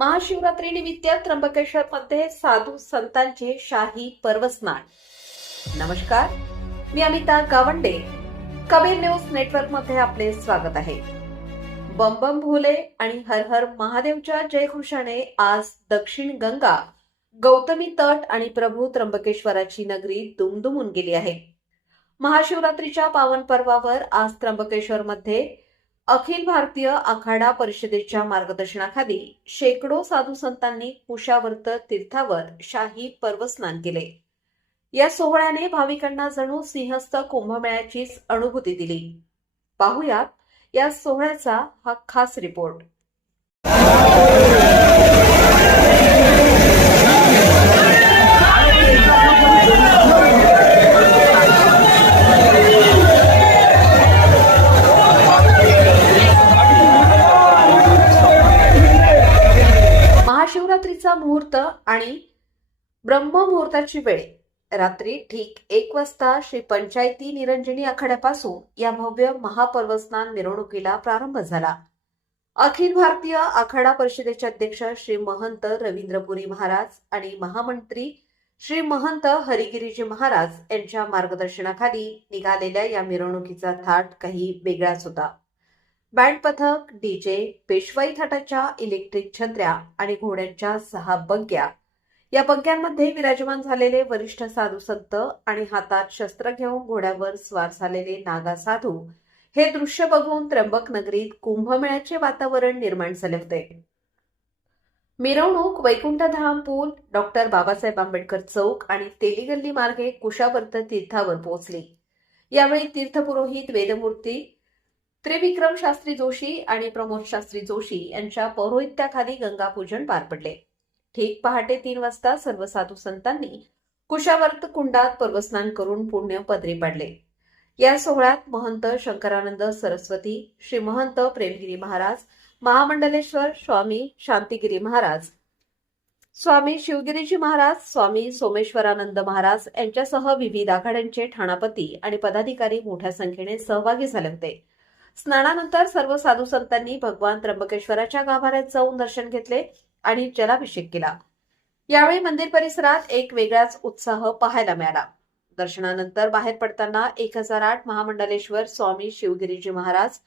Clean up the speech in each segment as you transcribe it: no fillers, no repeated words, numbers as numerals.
महाशिवरात्रीनिमित्त त्र्यंबकेश्वरमध्ये साधू संतांचे शाही पर्वस्नान. नमस्कार, मी अमिता गावंडे. कबीर न्यूज नेटवर्क मध्ये आपले स्वागत आहे. बम बम भोले आणि हर हर महादेवच्या जयघोषाने आज दक्षिण गंगा, गौतमी तट आणि प्रभू त्र्यंबकेश्वराची नगरी दुमदुमून गेली आहे. महाशिवरात्रीच्या पावन पर्वावर आज त्र्यंबकेश्वरमध्ये अखिल भारतीय आखाडा परिषदेच्या मार्गदर्शनाखाली शेकडो साधू संतांनी कुशावर्त तीर्थावर शाही पर्वस्नान केले. या सोहळ्याने भाविकांना जणू सिंहस्थ कुंभमेळ्याचीच अनुभूती दिली. पाहुयात या सोहळ्याचा हा खास रिपोर्ट. महाशिवरात्रीचा मुहूर्त आणि ब्रह्ममुहूर्ताची वेळ रात्री ठीक 1 वाजता श्री पंचायती निरंजनी आखाड्यापासून या भव्य महापर्वस्नान मिरवणुकीला प्रारंभ झाला. अखिल भारतीय आखाडा परिषदेचे अध्यक्ष श्री महंत रवींद्रपुरी महाराज आणि महामंत्री श्री महंत हरिगिरीजी महाराज यांच्या मार्गदर्शनाखाली निघालेल्या या मिरवणुकीचा थाट काही वेगळाच होता. बँड पथक, डीजे, पेशवाई थाटाच्या इलेक्ट्रिक छत्र्या आणि घोड्यांच्या 6 बग्ग्या. या बग्ग्यांमध्ये विराजमान झालेले वरिष्ठ साधू संत आणि हातात शस्त्र घेऊन घोड्यावर स्वार झालेले नागा साधू हे दृश्य बघून त्र्यंबक नगरीत कुंभमेळ्याचे वातावरण निर्माण झाले होते. मिरवणूक वैकुंठधाम पूल, डॉक्टर बाबासाहेब आंबेडकर चौक आणि तेली गल्ली मार्गे कुशावर्त तीर्थावर पोहोचली. यावेळी तीर्थपुरोहित वेदमूर्ती त्रिविक्रम शास्त्री जोशी आणि प्रमोद शास्त्री जोशी यांच्या पौरोहित्याखाली गंगापूजन पार पडले. ठीक पहाटे 3 वाजता सर्व साधू संतांनी कुशावर्त कुंडात पर्वस्नान करून पुण्य पदरी पाडले. या सोहळ्यात महंत शंकरानंद सरस्वती, श्री महंत प्रेमगिरी महाराज, महामंडलेश्वर स्वामी शांतिगिरी महाराज, स्वामी शिवगिरीजी महाराज, स्वामी सोमेश्वरानंद महाराज यांच्यासह विविध आखाड्यांचे ठाणापती आणि पदाधिकारी मोठ्या संख्येने सहभागी झाले होते. स्नानानंतर सर्व साधू संतांनी भगवान त्र्यंबकेश्वराच्या गाभाऱ्यात जाऊन दर्शन घेतले आणि जलाभिषेक केला. यावेळी मंदिर परिसरात एक वेगळाच उत्साह पाहायला मिळाला. दर्शनानंतर बाहेर पडताना 1008 महामंडलेश्वर स्वामी शिवगिरीजी महाराज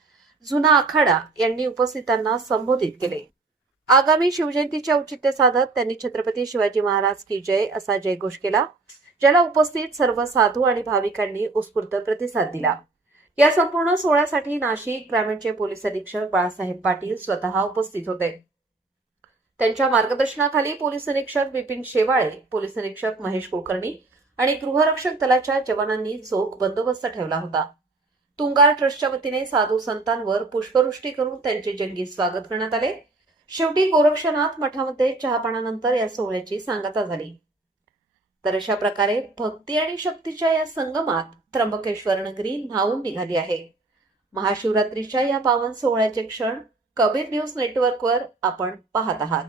जुना आखाडा यांनी उपस्थितांना संबोधित केले. आगामी शिवजयंतीचे औचित्य साधत त्यांनी छत्रपती शिवाजी महाराज की जय असा जयघोष केला, ज्याला उपस्थित सर्व साधू आणि भाविकांनी उत्स्फूर्त प्रतिसाद दिला. या संपूर्ण सोहळ्यासाठी नाशिक ग्रामीणचे पोलीस अधीक्षक बाळासाहेब पाटील स्वतः उपस्थित होते. त्यांच्या मार्गदर्शनाखाली पोलीस निरीक्षक विपिन शेवाळे, पोलीस निरीक्षक महेश कुलकर्णी आणि गृहरक्षक दलाच्या जवानांनी चोख बंदोबस्त ठेवला होता. तुंगार ट्रस्टच्या वतीने साधू संतांवर पुष्पवृष्टी करून त्यांचे जंगी स्वागत करण्यात आले. शेवटी गोरक्षनाथ मठामध्ये चहापानानंतर या सोहळ्याची सांगता झाली. तर अशा प्रकारे भक्ती आणि शक्तीच्या या संगमात त्र्यंबकेश्वर नगरी न्हाऊन निघाली आहे. महाशिवरात्रीच्या या पावन सोहळ्याचे क्षण कबीर न्यूज नेटवर्कवर आपण पाहत आहात.